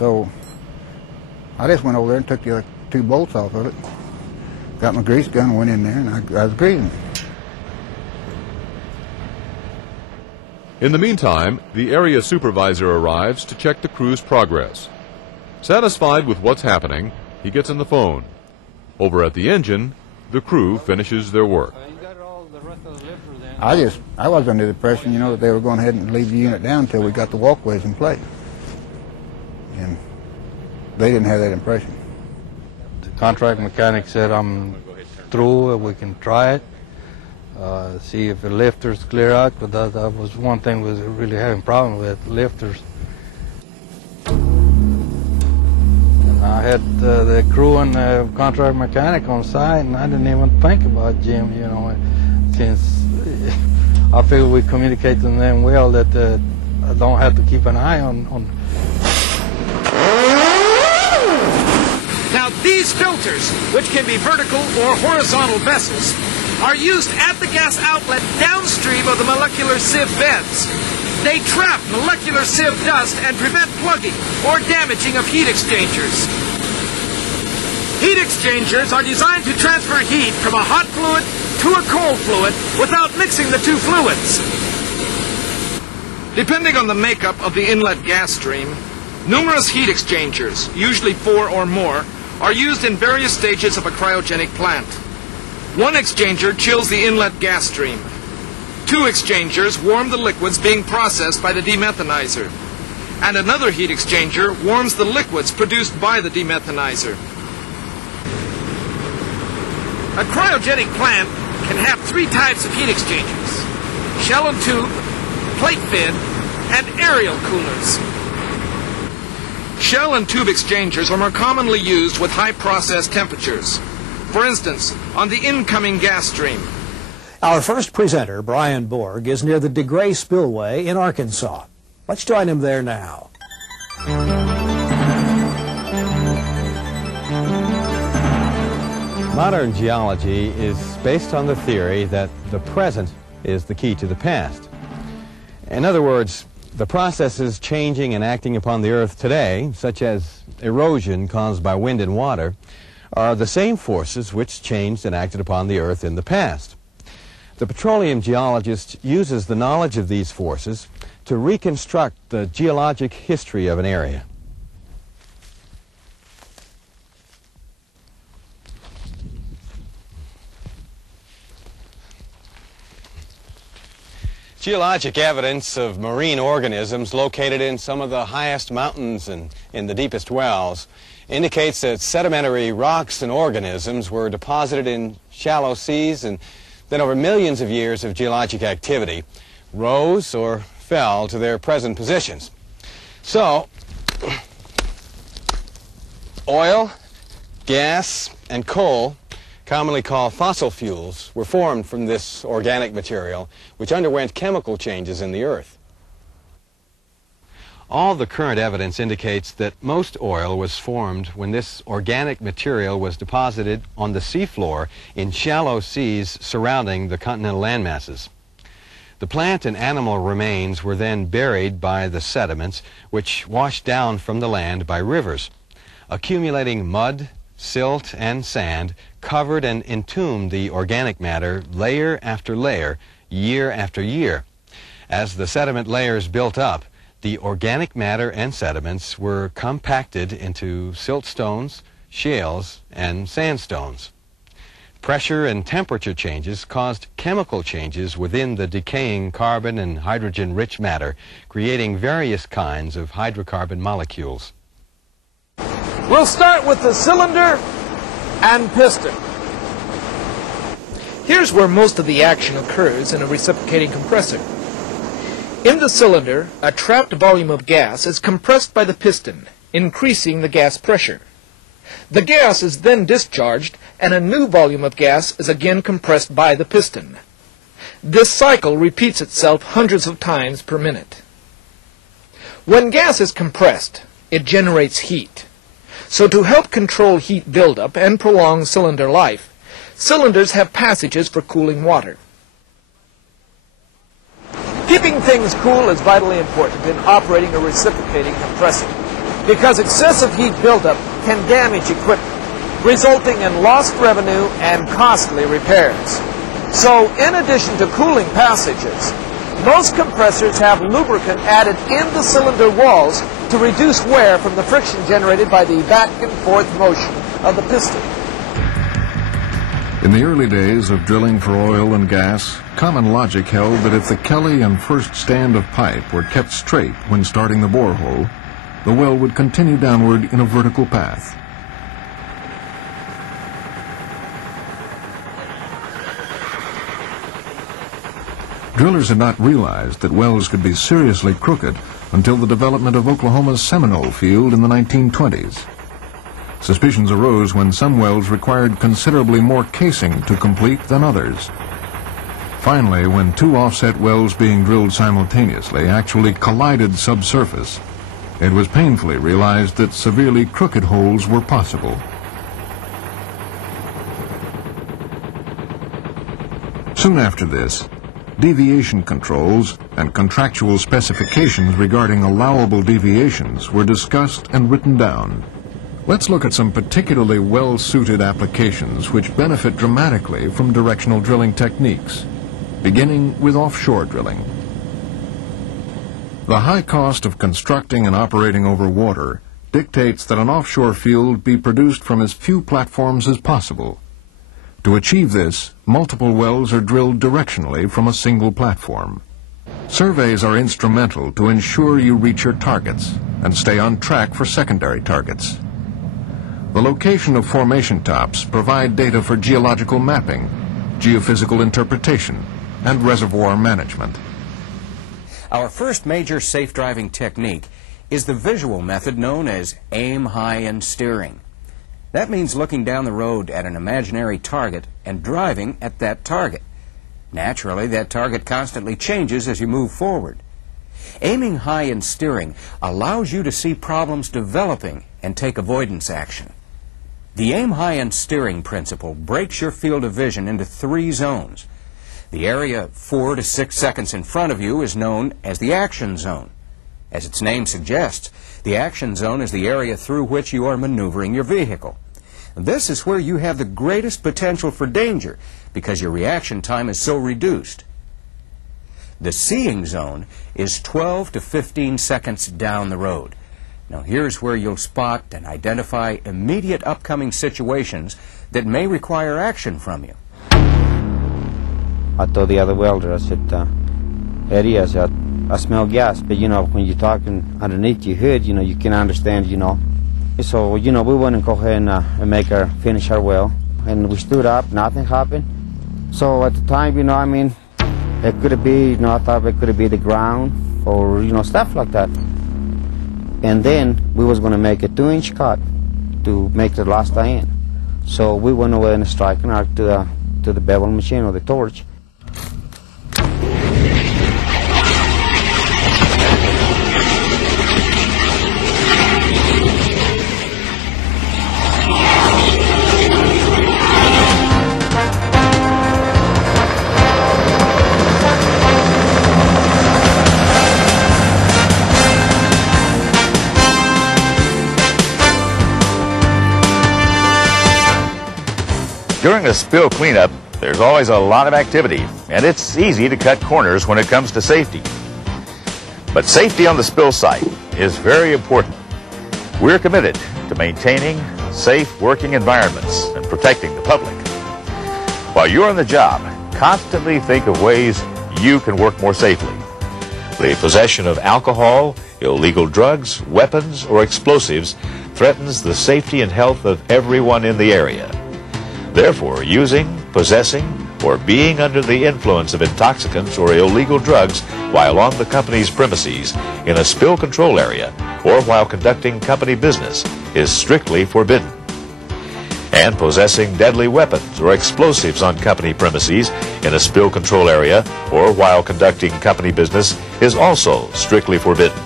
So I just went over there and took the other 2 bolts off of it. Got my grease gun, went in there, and I was greasing it. In the meantime, the area supervisor arrives to check the crew's progress. Satisfied with what's happening, he gets on the phone. Over at the engine, the crew finishes their work. I was under the impression, that they were going ahead and leave the unit down until we got the walkways in place. And they didn't have that impression. The contract mechanic said, I'm through, we can try it, see if the lifters clear out, but that was one thing we was really having problem with, lifters. And I had the crew and the contract mechanic on site, and I didn't even think about Jim, since I feel we communicate to them well that I don't have to keep an eye on. Now these filters, which can be vertical or horizontal vessels, are used at the gas outlet downstream of the molecular sieve beds. They trap molecular sieve dust and prevent plugging or damaging of heat exchangers. Heat exchangers are designed to transfer heat from a hot fluid to a cold fluid without mixing the 2 fluids. Depending on the makeup of the inlet gas stream, numerous heat exchangers, usually 4 or more, are used in various stages of a cryogenic plant. 1 exchanger chills the inlet gas stream. 2 exchangers warm the liquids being processed by the demethanizer. And another heat exchanger warms the liquids produced by the demethanizer. A cryogenic plant can have 3 types of heat exchangers: shell and tube, plate fin, and aerial coolers. Shell and tube exchangers are more commonly used with high process temperatures. For instance, on the incoming gas stream. Our first presenter, Brian Borg, is near the DeGray Spillway in Arkansas. Let's join him there now. Modern geology is based on the theory that the present is the key to the past. In other words, the processes changing and acting upon the Earth today, such as erosion caused by wind and water, are the same forces which changed and acted upon the Earth in the past. The petroleum geologist uses the knowledge of these forces to reconstruct the geologic history of an area. Geologic evidence of marine organisms located in some of the highest mountains and in the deepest wells indicates that sedimentary rocks and organisms were deposited in shallow seas and then over millions of years of geologic activity rose or fell to their present positions. So, oil, gas, and coal, commonly called fossil fuels, were formed from this organic material, which underwent chemical changes in the earth. All the current evidence indicates that most oil was formed when this organic material was deposited on the seafloor in shallow seas surrounding the continental landmasses. The plant and animal remains were then buried by the sediments, which washed down from the land by rivers, accumulating mud, silt, and sand, covered and entombed the organic matter layer after layer, year after year. As the sediment layers built up, the organic matter and sediments were compacted into siltstones, shales, and sandstones. Pressure and temperature changes caused chemical changes within the decaying carbon and hydrogen-rich matter, creating various kinds of hydrocarbon molecules. We'll start with the cylinder and piston. Here's where most of the action occurs in a reciprocating compressor. In the cylinder, a trapped volume of gas is compressed by the piston, increasing the gas pressure. The gas is then discharged, and a new volume of gas is again compressed by the piston. This cycle repeats itself hundreds of times per minute. When gas is compressed, it generates heat. So to help control heat buildup and prolong cylinder life, cylinders have passages for cooling water. Keeping things cool is vitally important in operating a reciprocating compressor. because excessive heat buildup can damage equipment, resulting in lost revenue and costly repairs. So, in addition to cooling passages, most compressors have lubricant added in the cylinder walls to reduce wear from the friction generated by the back and forth motion of the piston. In the early days of drilling for oil and gas, common logic held that if the Kelly and first stand of pipe were kept straight when starting the borehole, the well would continue downward in a vertical path. Drillers had not realized that wells could be seriously crooked until the development of Oklahoma's Seminole field in the 1920s. Suspicions arose when some wells required considerably more casing to complete than others. Finally, when two offset wells being drilled simultaneously actually collided subsurface, it was painfully realized that severely crooked holes were possible. Soon after this, deviation controls and contractual specifications regarding allowable deviations were discussed and written down. Let's look at some particularly well-suited applications which benefit dramatically from directional drilling techniques, beginning with offshore drilling. The high cost of constructing and operating over water dictates that an offshore field be produced from as few platforms as possible. To achieve this, multiple wells are drilled directionally from a single platform. Surveys are instrumental to ensure you reach your targets and stay on track for secondary targets. The location of formation tops provide data for geological mapping, geophysical interpretation, and reservoir management. Our first major safe driving technique is the visual method known as aim high and steering. That means looking down the road at an imaginary target and driving at that target. Naturally, that target constantly changes as you move forward. Aiming high and steering allows you to see problems developing and take avoidance action. The aim high and steering principle breaks your field of vision into 3 zones. The area 4 to 6 seconds in front of you is known as the action zone. As its name suggests, the action zone is the area through which you are maneuvering your vehicle. This is where you have the greatest potential for danger because your reaction time is so reduced. The seeing zone is 12 to 15 seconds down the road. Now here's where you'll spot and identify immediate upcoming situations that may require action from you. I told the other welder, I said, Eddie, I said, I smell gas, but, you know, when you're talking underneath your hood, you know, you can understand, you know. So, you know, we went and go ahead and make her finish our well. And we stood up, nothing happened. So at the time, you know, I mean, it could be, you know, I thought it could be the ground or, you know, stuff like that. And then we was going to make a 2-inch cut to make the last in. So we went away and struck an arc to the bevel machine or the torch. During a spill cleanup, there's always a lot of activity, and it's easy to cut corners when it comes to safety. But safety on the spill site is very important. We're committed to maintaining safe working environments and protecting the public. While you're on the job, constantly think of ways you can work more safely. The possession of alcohol, illegal drugs, weapons, or explosives threatens the safety and health of everyone in the area. Therefore, using, possessing, or being under the influence of intoxicants or illegal drugs while on the company's premises in a spill control area or while conducting company business is strictly forbidden. And possessing deadly weapons or explosives on company premises in a spill control area or while conducting company business is also strictly forbidden.